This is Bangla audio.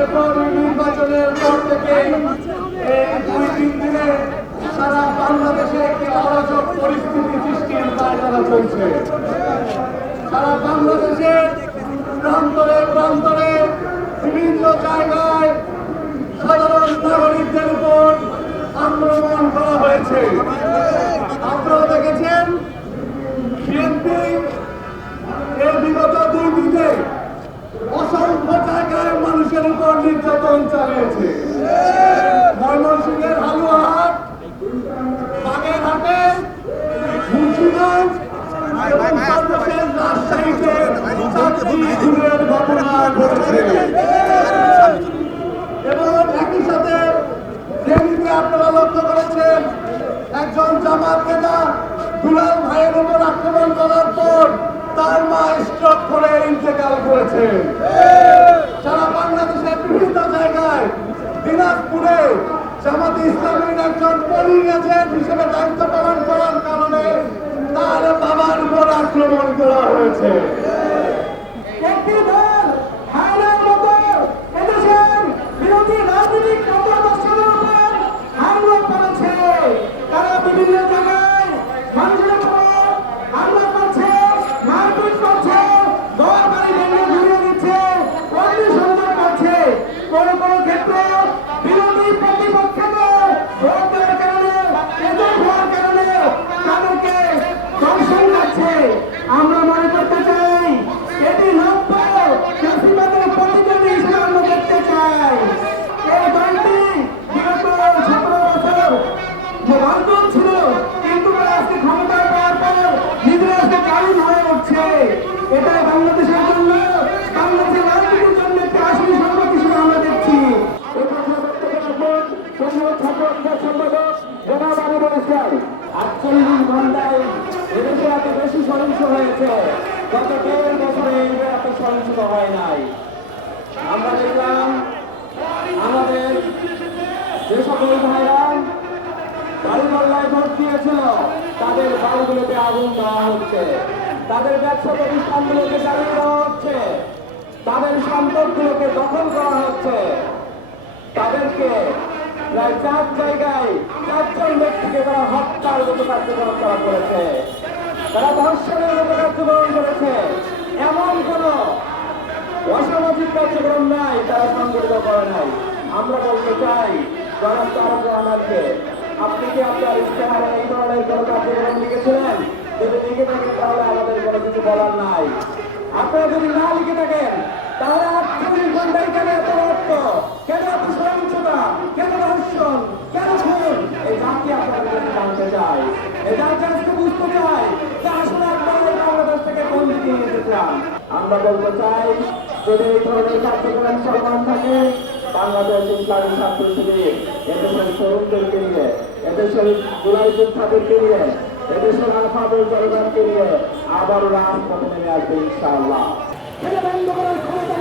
ফেব্রুয়ারি নির্বাচনের পর থেকে এই 2-3 দিনে সারা বাংলাদেশে একটি অরাজক পরিস্থিতি সৃষ্টির কারখানা চলছে। সারা বাংলাদেশের প্রান্তরে প্রান্তরে বিভিন্ন জায়গায় সাধারণ নাগরিকদের উপর আক্রমণ করা হয়েছে। আপনারা দেখেছেন বিএনপি এর বিগত 2 দিনে অসংখ্য জায়গায় মানুষের উপর নির্যাতন চালিয়েছে। ময়মনসিংহের হালুয়াহাট, বাগেরহাটে, মুন্সিগঞ্জ এবং সর্বশেষ রাজশাহীতে 4টি খুনের ঘটনা ঘটেছে। এবং একই সাথে যেদিকে আপনারা লক্ষ্য করেছেন একজন জামাত নেতা দুলাল ভাইয়ের উপর আক্রমণ করার পর তার মা স্ট্রোক করে ইন্তেকাল করেছে। সারা বাংলাদেশের বিভিন্ন জায়গায় দিনাজপুরে জামাতে ইসলামীর একজন পোলিং এজেন্ট হিসেবে দায়িত্ব পালন করার কারণে তার বাবার উপর আক্রমণ করা হয়েছে। একটি দল হায়নার মতো এদেশের বিরোধী রাজনৈতিক মতাদর্শের উপর হামলা করেছে। তারা বিভিন্ন জায়গায় মানুষের উপর হামলা করছে, মারপিট করছে, ঘর বাড়ি ভেঙে ঘুরিয়ে দিচ্ছে, অগ্নিসংযোগ করছে। কোনো কোনো ক্ষেত্রে বিরোধী প্রতিপক্ষকে ভোট দেওয়ার কারণে, এজেন্ট হওয়ার কারণে তাদেরকে দর্শন করছে। আমরা মনে করতে চাই এটি নব্য ফ্যাসিবাদের প্রতিনিধি হিসেবে আমরা দেখতে চাই। এই দলটি বিগত 17 বছর রাজদল ছিল, কিন্তু তারা আজকে ক্ষমতায় পাওয়ার পর নিজেরা আজকে কারণ হয়ে উঠছে। এটাই বাংলাদেশের জন্য, বাংলাদেশের রাজনীতির জন্য একটি আসলে সংকট হিসেবে আমরা দেখছি। জনাব আমিরুল ইসলাম 48 ঘন্টায় এদেশে এত বেশি সহিংস হয়েছে, গত 1.5 বছরে এত সহিংস হয় নাই। আমরা দেখলাম আমাদের যে সকল ভাইরা বাড়িমহল্লায় ভোট দিয়েছিল তাদের বাড়িগুলোতে আগুন দেওয়া হচ্ছে, তাদের ব্যবসা প্রতিষ্ঠানগুলোকে জ্বালিয়ে দেওয়া হচ্ছে, তাদের সম্পদগুলোকে দখল করা হচ্ছে, তাদেরকে প্রায় 4 জায়গায় 4 জন ব্যক্তিকে তারা হত্যার মতো কার্যক্রম করা করেছে, তারা ধর্ষণের মতো কার্যক্রম করেছে। এমন কোন অসামাজিক কার্যক্রম নাই তারা সংগঠিত করে নাই। আমরা বলতে চাই জনাব তারেক রহমানকে, আপনি কি আপনার ইশতেহারে এই ধরনের কোন কার্যক্রম লিখেছিলেন? যদি লিখে থাকেন তাহলে আমাদের কোনো কিছু বলার নাই। আপনারা যদি না লিখে থাকেন তাহলে 48 ঘন্টায় কেন এত রক্ত, কেন এত সহিংসতা, কেন ধর্ষণ, কেন খুন? এই জাতি আপনাদের কাছে জানতে চাই, এই জাতি আজকে বুঝতে চাই যে আসলে আপনারা বাংলাদেশ থেকে কোন দিকে নিয়ে যেতেন। আমরা বলতে চাই যদি এই ধরনের কার্যক্রম চলমান থাকে, বাংলাদেশ ইসলামী ছাত্র শিবির এদেশের তরুণদেরকে নিয়ে, এদেশের জুলাই যোদ্ধাদেরকে নিয়ে, এদেশের আলফাদের জনগণকে নিয়ে আবারও রাজপথে নেমে আসবে ইনশাআল্লাহ। বন্ধ করার ক্ষমতা